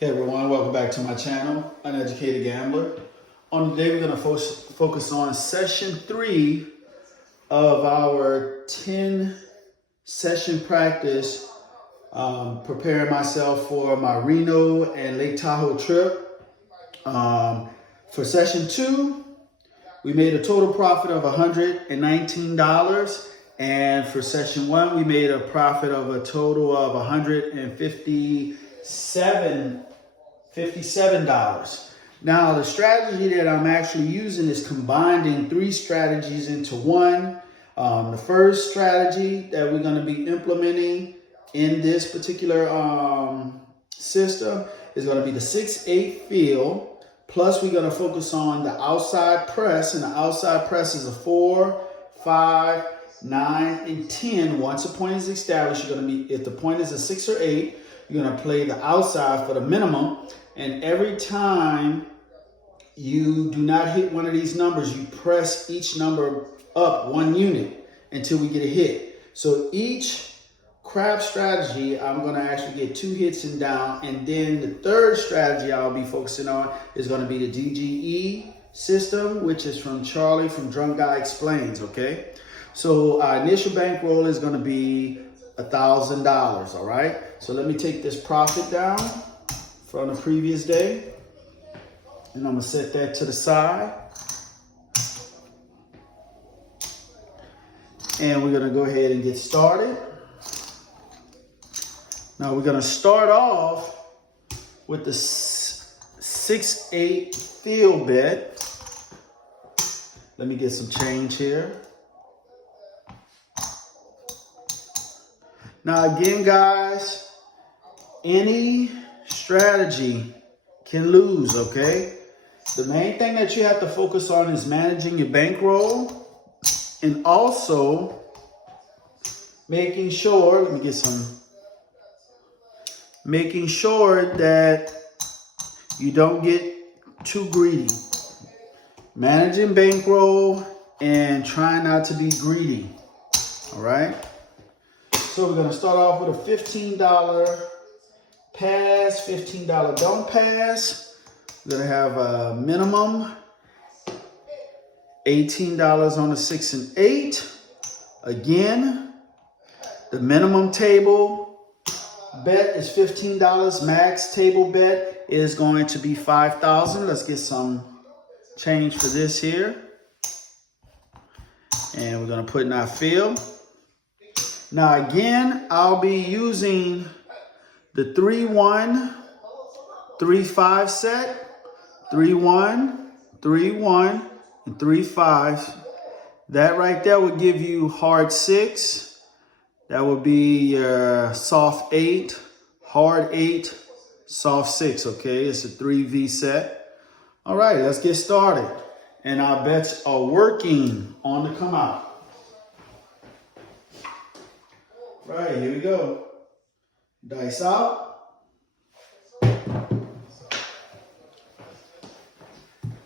Hey everyone, welcome back to my channel, Uneducated Gambler. On today we're going to focus on session 3 of our 10 session practice, preparing myself for my Reno and Lake Tahoe trip. For session 2, we made a total profit of $119, and for session 1 we made a profit of a total of $157. Now, the strategy that I'm actually using is combining 3 strategies into one. The first strategy that we're going to be implementing in this particular system is going to be the 6-8 field. Plus, we're going to focus on the outside press, and the outside press is a 4, 5, 9, and 10. Once a point is established, you're going to be, if the point is a 6 or 8, you're going to play the outside for the minimum. And every time you do not hit one of these numbers, you press each number up 1 unit until we get a hit. So each crab strategy, I'm going to actually get 2 hits and down. And then the third strategy I'll be focusing on is going to be the DGE system, which is from Charlie from Drunk Guy Explains, okay? So our initial bankroll is going to be $1,000, all right? So let me take this profit down from the previous day, and I'm gonna set that to the side. And we're gonna go ahead and get started. Now we're gonna start off with the 6-8 field bet. Let me get some change here. Now again, guys, any strategy can lose, okay? The main thing that you have to focus on is managing your bankroll, and also making sure, making sure that you don't get too greedy. Managing bankroll and trying not to be greedy, all right? So we're gonna start off with a $15 pass, $15 don't pass. We're gonna have a minimum $18 on the 6 and 8. Again, the minimum table bet is $15. Max table bet is going to be $5,000. Let's get some change for this here. And we're gonna put in our field. Now again, I'll be using the 3-1, 3-5 set, 3-1, 3-1, and 3-5. That right there would give you hard 6. That would be your soft 8, hard 8, soft 6, okay? It's a 3V set. All right, let's get started. And our bets are working on the come out. Right, here we go. Dice out.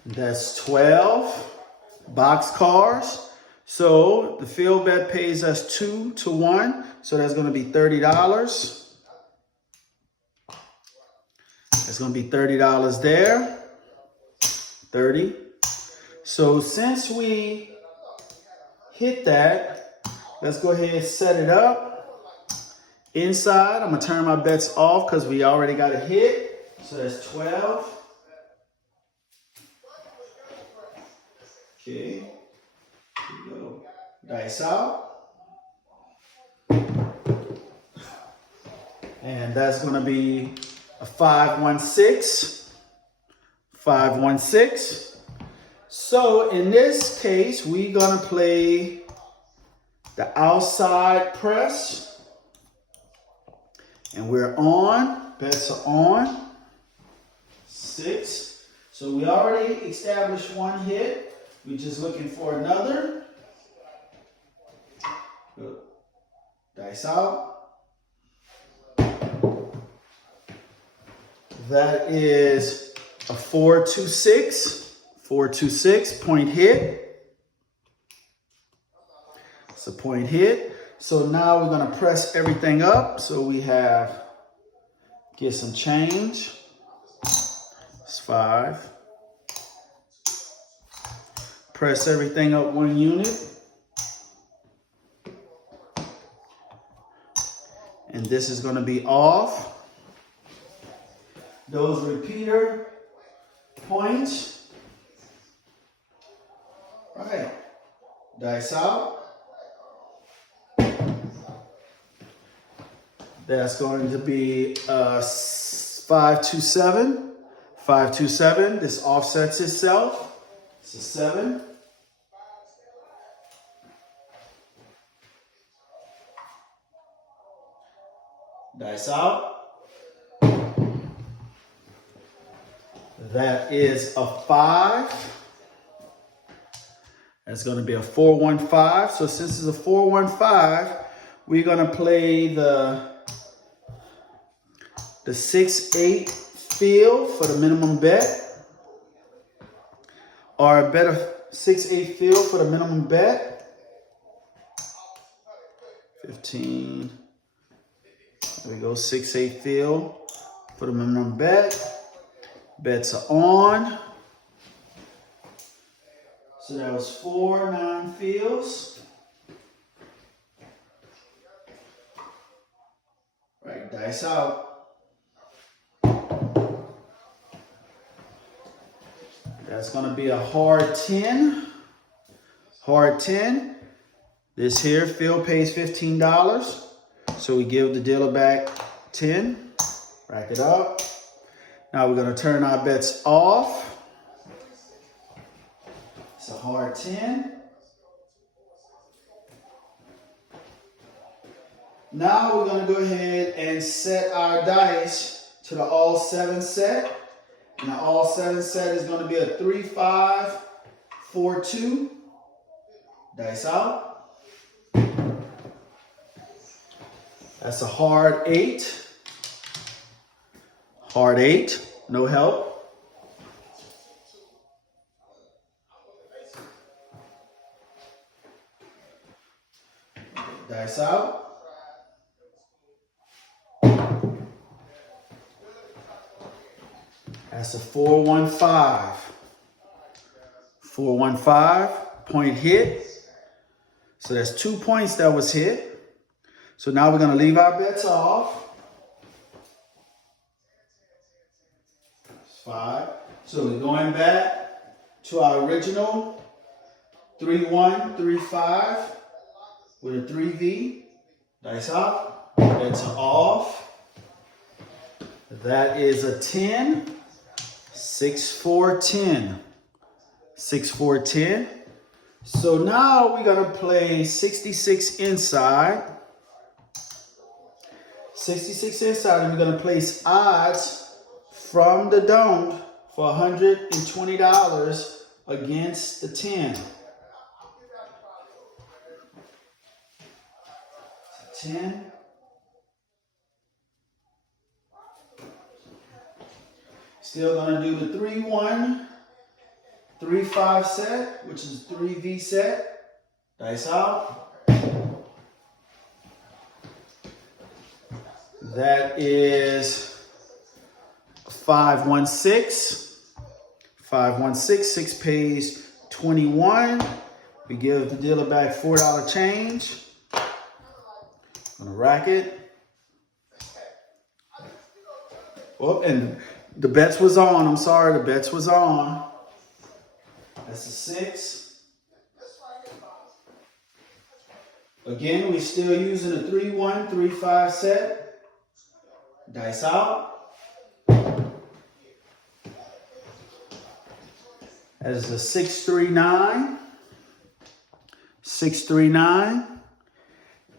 That's 12 box cars. So the field bet pays us 2-1. So that's going to be $30. That's going to be $30 there. 30. So since we hit that, let's go ahead and set it up. Inside, I'm going to turn my bets off because we already got a hit. So that's 12. Okay. Here we go. Dice out. And that's going to be a 5-1-6. 5-1-6. So in this case, we're going to play the outside press. And we're on, bets are on, 6. So we already established 1 hit. We're just looking for another. Dice out. That is a 4-2-6. 4-2-6, point hit. It's a point hit. So now we're going to press everything up. So we have, get some change. 5. Press everything up 1 unit. And this is going to be off. Those repeater points. Right. Dice out. That's going to be 527. 527. This offsets itself. It's a 7. Dice out. That is a 5. That's going to be a 415. So since it's a 415, we're going to play the 6-8 field for the minimum bet. Or a better 6-8 field for the minimum bet. 15. There we go, 6-8 field for the minimum bet. Bets are on. So that was 4 9 fields. Right, dice out. That's going to be a hard 10. Hard 10. This here field pays $15. So we give the dealer back 10. Rack it up. Now we're going to turn our bets off. It's a hard 10. Now we're going to go ahead and set our dice to the all 7 set. And the all 7 set is going to be a 3 5 4 2. Dice out. That's a hard 8. Hard 8. No help. Dice out. That's a 415. 415. Point hit. So that's 2 points that was hit. So now we're going to leave our bets off. 5. So we're going back to our original 3-1, 3-5 with a 3V. Dice out. Bets are off. That is a 10. 6-4-10. 6-4-10. So now we're going to play 66 inside. 66 inside, and we're going to place odds from the dome for $120 against the 10. 10. Still going to do the 3-1, 3-5 set, which is 3V set. Dice out. That is 5-1-6. 5-1-6. 6 pays 21. We give the dealer back $4 change. Gonna rack it. Oh, and the bets was on. I'm sorry, the bets was on. That's a 6. Again, we're still using a 3-1, 3-5 set. Dice out. That is a 6-3-9. 6-3-9.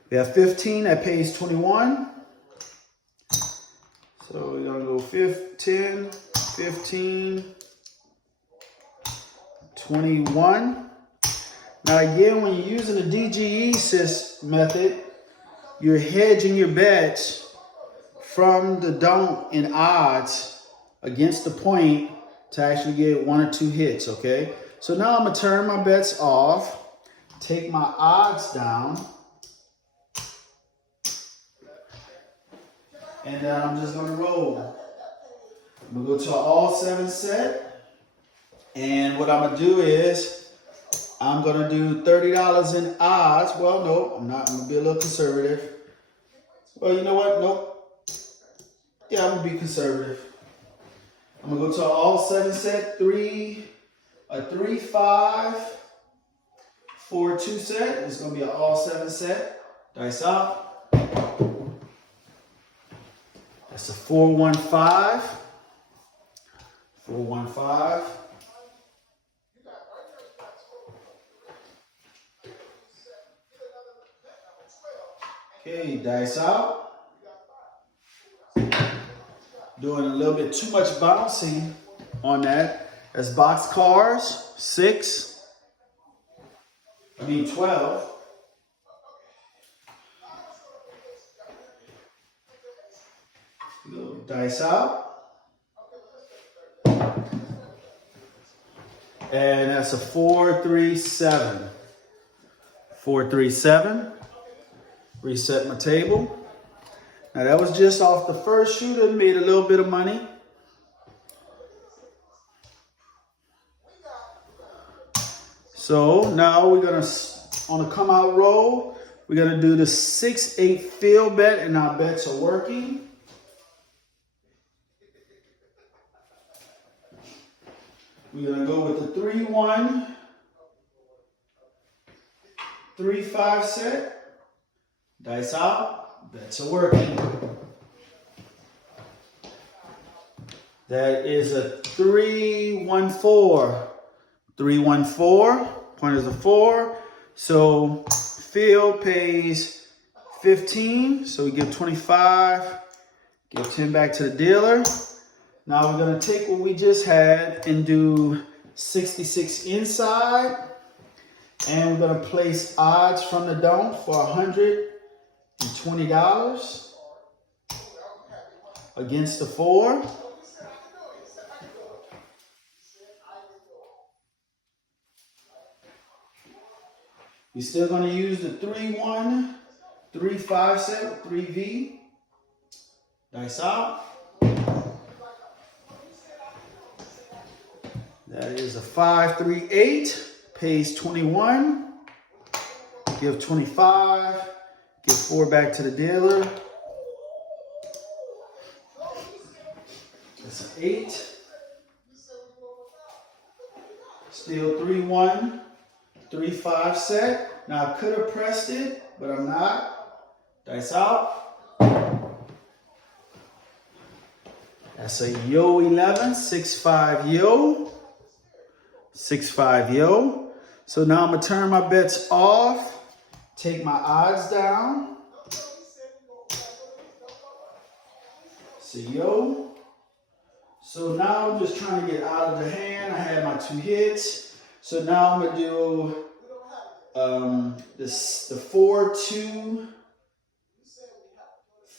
We have 15 that pays 21. So we're going to go 10, 15, 21. Now again, when you're using the DGE method, you're hedging your bets from the don't in odds against the point to actually get 1 or 2 hits, okay? So now I'm going to turn my bets off, take my odds down, and then I'm just going to roll. I'm gonna go to an all 7 set. And what I'm gonna do is, I'm gonna do $30 in odds. Well, no, I'm not. I'm gonna be a little conservative. Well, you know what? Nope. Yeah, I'm gonna be conservative. I'm gonna go to an all 7 set, a 3, 5, 4, 2 set. It's gonna be an all 7 set. Dice out. That's a 4, 1, 5. 4, 1, 5. Okay, dice out. Doing a little bit too much bouncing on that. That's box cars, 12. Dice out. And that's a 4, 3, 7. 4, 3, 7. Reset my table. Now that was just off the first shooter, made a little bit of money. So now we're gonna, on a come out roll, we're gonna do the 6, 8 field bet, and our bets are working. We're gonna go with the 3, 1, 3, 5 set. Dice out, bets are working. That is a 3, 1, 4. 3, 1, 4. Point is a 4. So field pays 15. So we give 25. Give 10 back to the dealer. Now we're gonna take what we just had and do 66 inside. And we're gonna place odds from the dome for $120 against the 4. We're still going to use the 3, 1, 3, 5 set, 3V. Dice out. That is a 5, 3, 8. Pays 21. Give 25. Give 4 back to the dealer. That's an 8. Still 3, 1, 3, 5 set. Now I could have pressed it, but I'm not. Dice out. That's a yo 11, 6, 5 yo. 6, 5 yo. So now I'm gonna turn my bets off, take my odds down. So yo. So now I'm just trying to get out of the hand. I had my 2 hits. So now I'm gonna do the 4, 2,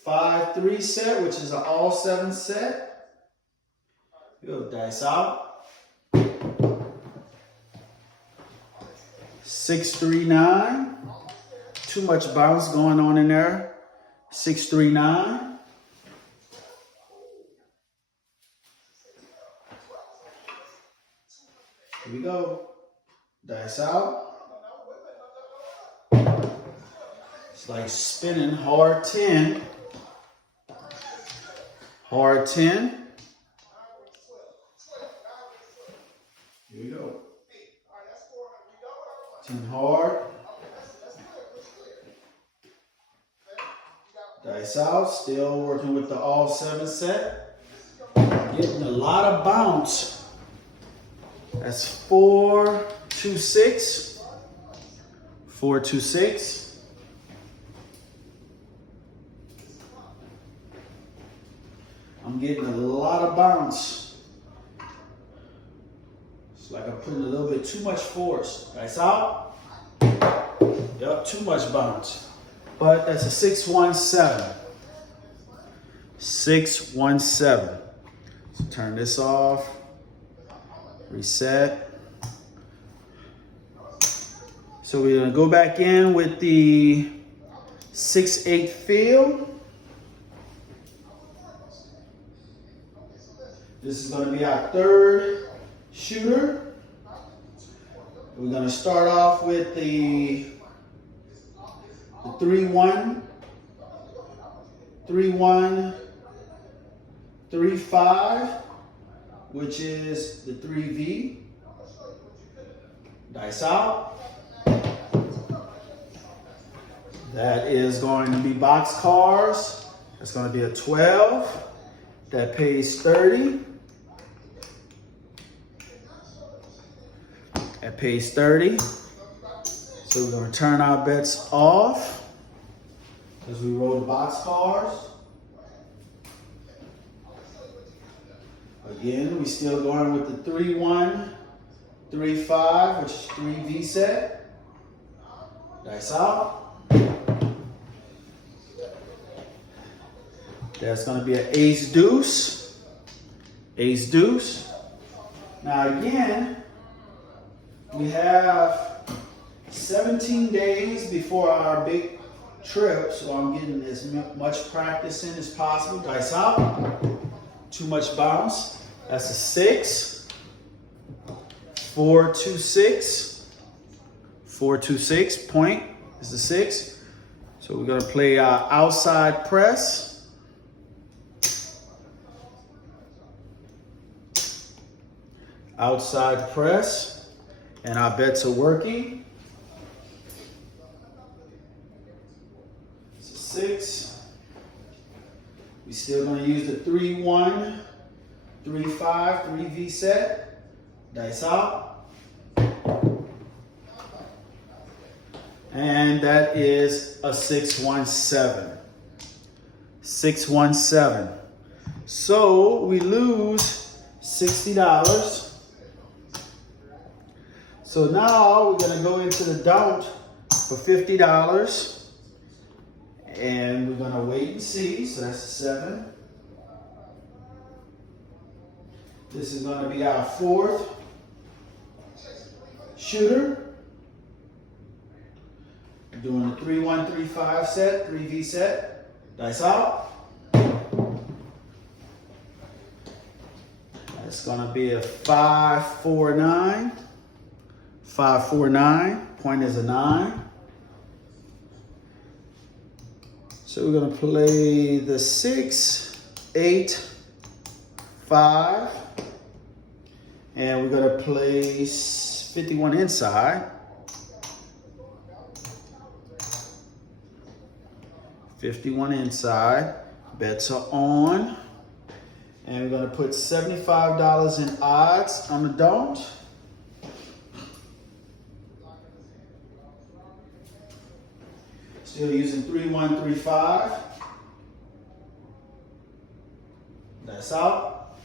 5, 3 set, which is an all 7 set. Go dice out. 6, 3, 9. Too much bounce going on in there. 6, 3, 9. Here we go. Dice out. It's like spinning. Hard 10. Hard 10. Here we go. 10 hard. Dice out. Still working with the all 7 set. Getting a lot of bounce. That's 4, 2, 6. 4, 2, 6. I'm getting a lot of bounce. It's like I'm putting a little bit too much force. Dice out. Yep, too much bounce. But that's a 6, 1, 7. 6, 1, 7. So turn this off. Reset. So we're gonna go back in with the 6, 8 field. This is going to be our third shooter. We're going to start off with the 3-1, 3-1, 3-5, which is the 3V. Dice out. That is going to be box cars. That's going to be a 12. That pays 30. That pays 30. So we're going to turn our bets off as we roll the box cars. Again, we're still going with the 3-1, 3-5, which is 3V set. Dice out. That's going to be an ace deuce. Ace deuce. Now again, we have 17 days before our big trip, so I'm getting as much practice in as possible. Dice out. Too much bounce. That's a 6. 4-2-6. 4-2-6. Point is the 6. So we're going to play our outside press. Outside press. And our bets are working. It's a 6. We're still going to use the 3-1, 3-5, 3V set. Dice out. And that is a 6-1-7. 6-1-7. So we lose $60. So now we're going to go into the don't for $50. And we're going to wait and see. So that's a 7. This is going to be our fourth shooter. We're doing a 3-1, 3-5 set, 3V set. Dice out. That's going to be a 5-4-9. 5-4-9. Point is a 9. So we're going to play the 6, 8, 5. And we're going to place 51 inside. 51 inside. Bets are on. And we're going to put $75 in odds on the don't. Still using 3-1, 3-5. That's out.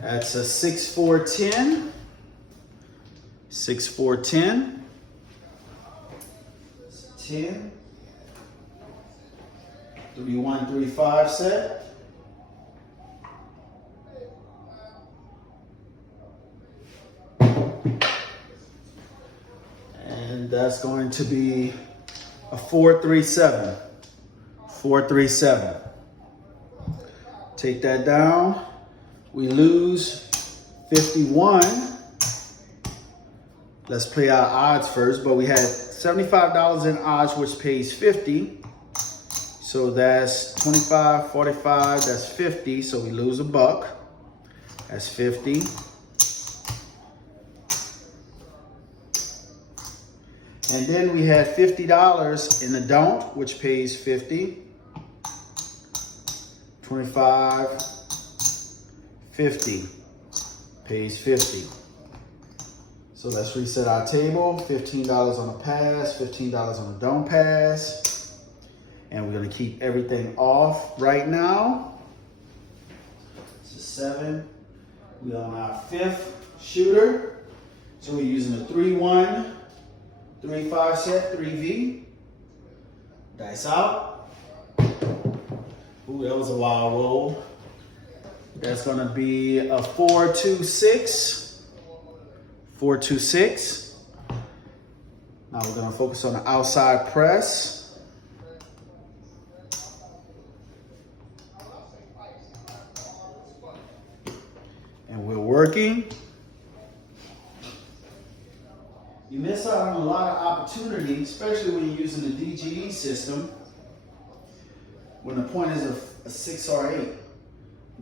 That's a 6-4-10. 6-4-10. 10. 3-1, 3-5 set. And that's going to be a 4-3-7. 4-3-7. Take that down. We lose 51. Let's play our odds first, but we had $75 in odds, which pays 50. So that's 25, 45, that's 50. So we lose a buck. That's 50. And then we had $50 in the don't, which pays 50. 25, 50, pays 50. So let's reset our table. $15 on the pass, $15 on the don't pass. And we're gonna keep everything off right now. It's a 7. We're on our 5th shooter. So we're using a 3-1, 3-5 set, 3V. Dice out. Ooh, that was a wild roll. That's gonna be a 4-2-6. 4-2-6. Now we're gonna focus on the outside press. working. You miss out on a lot of opportunity, especially when you're using the DGE system, when the point is a 6 or 8.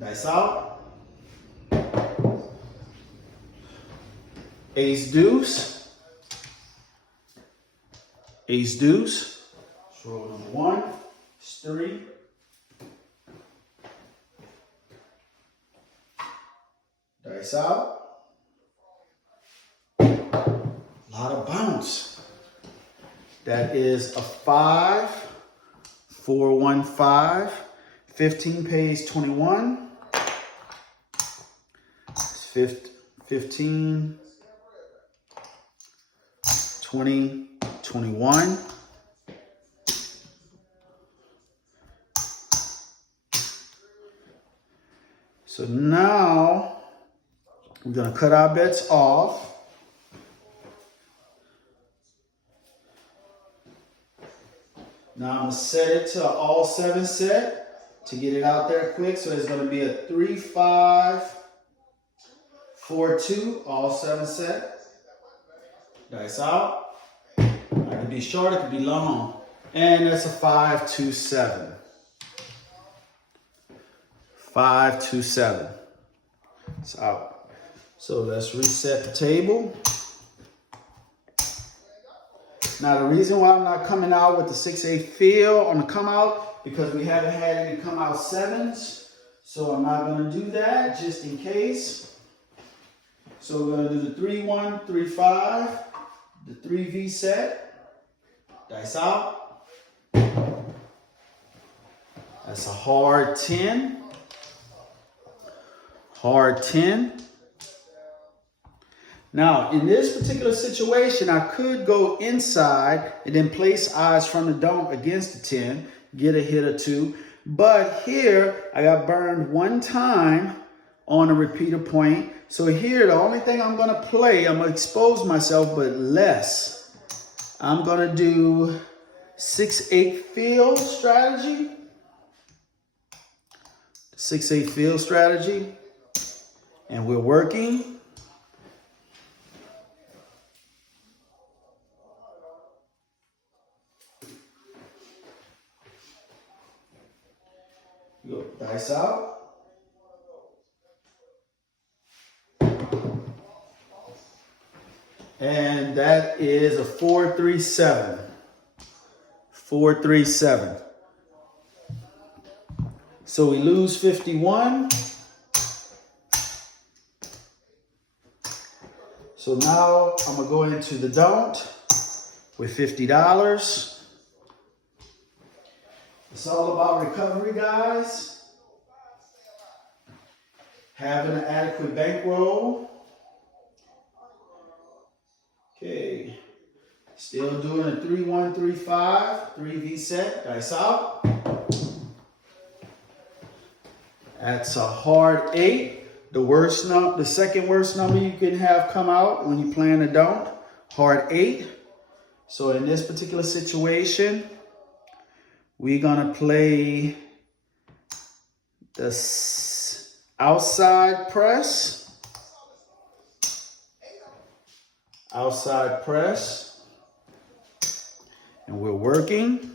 Dice out. Ace deuce. Ace deuce. Roll number 1. It's 3. Dice out. A lot of bounce. That is a 5, 4, 1, 5. 15 pays 21. It's 15, 20, 21. So now we're going to cut our bets off. Now I'm going to set it to an all 7 set to get it out there quick. So it's going to be a 3, 5, 4, 2, all 7 set. Dice out. It could be short, it could be long. And that's a 5, 2, 7. 5, 2, 7. It's out. So let's reset the table. Now the reason why I'm not coming out with the 6-8 feel on the come out, because we haven't had any come out 7s. So I'm not going to do that just in case. So we're going to do the 3, 1, 3, 5, the 3V set. Dice out. That's a hard 10. Hard 10. Now, in this particular situation, I could go inside and then place eyes from the don't against the 10, get a hit or 2. But here, I got burned 1 time on a repeater point. So here, the only thing I'm going to play, I'm going to expose myself, but less. I'm going to do 6-8 field strategy. 6-8 field strategy. And we're working. Go dice out. And that is a 4, 3, 7. 4, 3, 7. So we lose 51. So now I'm going to go into the don't with $50. It's all about recovery, guys. Having an adequate bankroll. Okay. Still doing a 3, 1, 3, 5. 3V set. Dice out. That's a hard 8. The second worst number you can have come out when you plan a don't. Hard 8. So in this particular situation, we're going to play the outside press. Outside press. And we're working.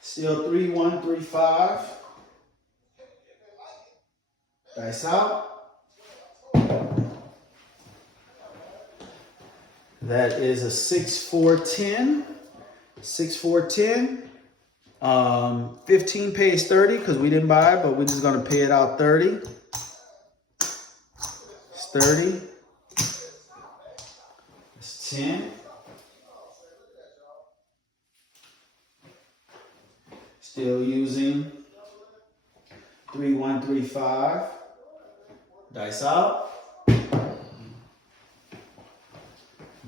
Still 3, 1, 3, 5. Dice out. That is a 6, 4, 10. 6, 4, 10. 15 pays 30 because we didn't buy it, but we're just going to pay it out 30. It's 30. It's 10. Still using 3, 1, 3, 5. Dice out.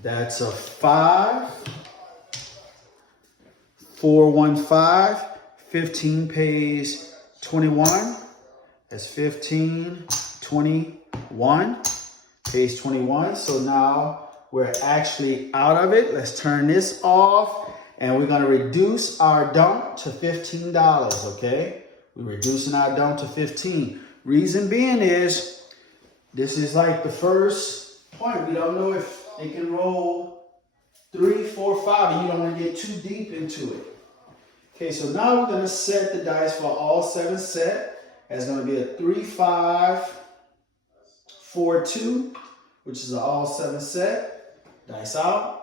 That's a 5. 4, 1, 5. 15 pays 21. That's 15, 21. Pays 21. So now we're actually out of it. Let's turn this off. And we're going to reduce our don't to $15, okay? We're reducing our don't to 15. Reason being is, this is like the first point. We don't know if it can roll 3, 4, 5, and you don't want to get too deep into it. Okay, so now we're going to set the dice for all 7 set. It's going to be a 3, 5, 4, 2, which is an all 7 set. Dice out.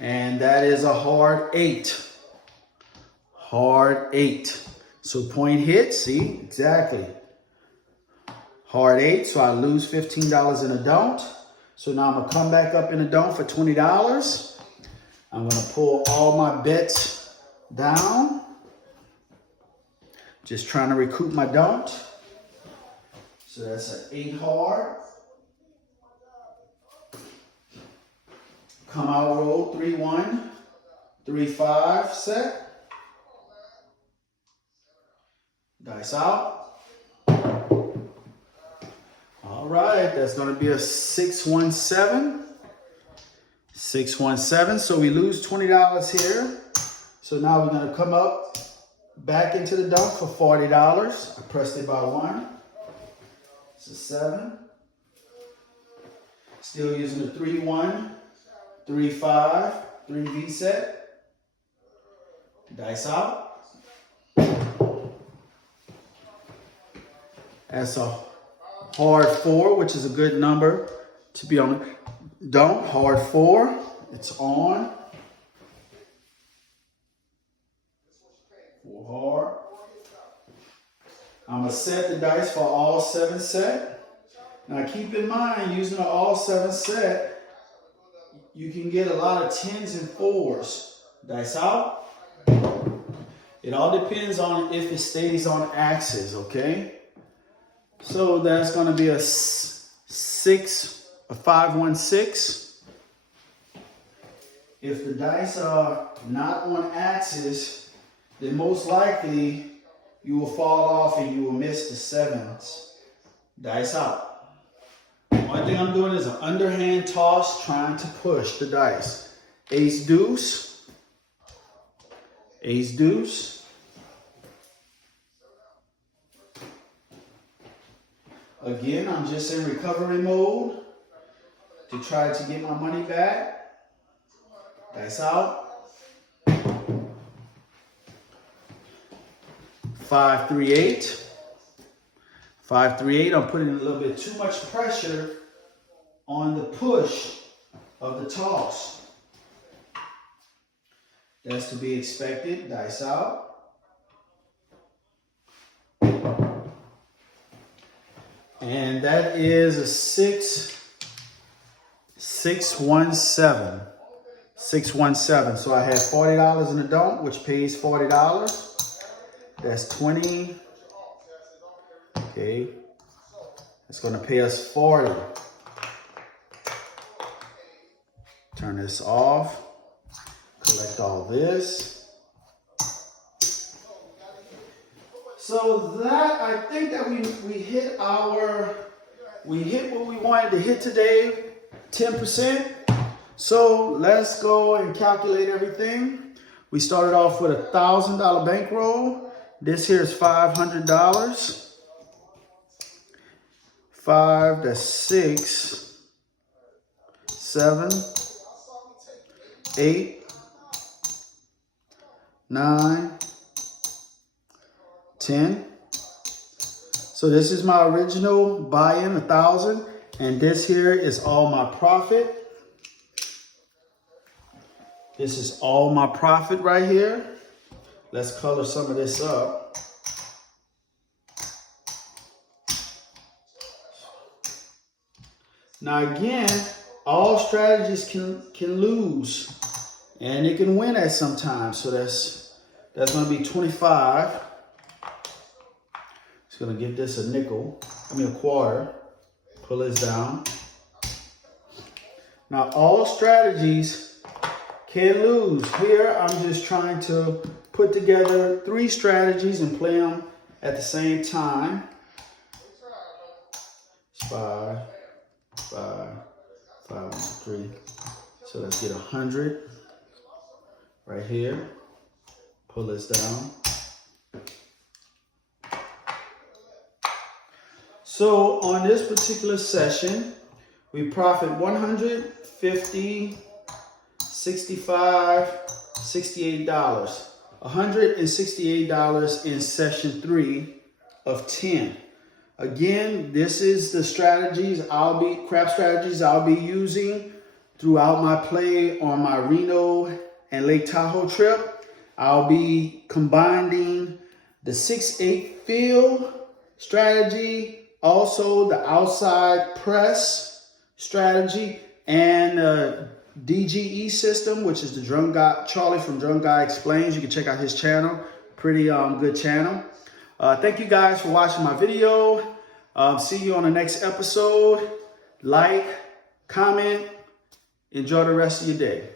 And that is a hard 8. Hard 8. So point hit, see, exactly. Hard 8, so I lose $15 in a don't. So now I'm gonna come back up in a don't for $20. I'm gonna pull all my bets down. Just trying to recoup my don't. So that's an 8 hard. Come out roll 3, 1, 3, 5 set. Dice out. All right, that's going to be a 6, 1, 7. 6, 1, 7. So we lose $20 here. So now we're going to come up back into the don't for $40. I pressed it by 1. It's a 7. Still using the 3, 1, 3, 5, 3 V set. Dice out. That's a hard 4, which is a good number to be on. Don't. Hard 4. It's on. 4 hard. I'm going to set the dice for all 7 set. Now keep in mind, using the all 7 set, you can get a lot of 10s and 4s. Dice out. It all depends on if it stays on axis, okay? So that's going to be a 6, a 5, 1, 6. If the dice are not on axis, then most likely you will fall off and you will miss the 7s. Dice out. One thing I'm doing is an underhand toss, trying to push the dice. Ace, deuce. Ace, deuce. Again, I'm just in recovery mode to try to get my money back. Dice out. 5, 3, 8. 5, 3, 8. I'm putting a little bit too much pressure on the push of the toss. That's to be expected. Dice out. And that is a 6, 6, 1, 7. 6, 1, 7. So I had $40 in the don't, which pays $40. That's 20. Okay. It's going to pay us 40. Turn this off. Collect all this. So that, I think that we hit what we wanted to hit today, 10%. So let's go and calculate everything. We started off with a $1,000 bankroll. This here is $500. 5, that's 6, 7, 8, 9, 10. So this is my original buy-in, 1,000, and this here is all my profit. This is all my profit right here. Let's color some of this up. Now again, all strategies can lose, and it can win at some time. So that's going to be 25. It's going to give this a nickel, a quarter. Pull this down. Now all strategies can lose. Here I'm just trying to put together 3 strategies and play them at the same time. 5, 5, 5, 1, 3. So let's get 100 right here. Pull this down. So on this particular session, we profit 150, 65, $68. $168 in session 3 of 10. Again, this is the crab strategies I'll be using throughout my play on my Reno and Lake Tahoe trip. I'll be combining the 6-8 fill strategy, also the outside press strategy, and DGE system, which is the Drunk Guy, Charlie from Drunk Guy Explains. You can check out his channel. Pretty good channel. Thank you guys for watching my video. See you on the next episode. Like, comment, enjoy the rest of your day.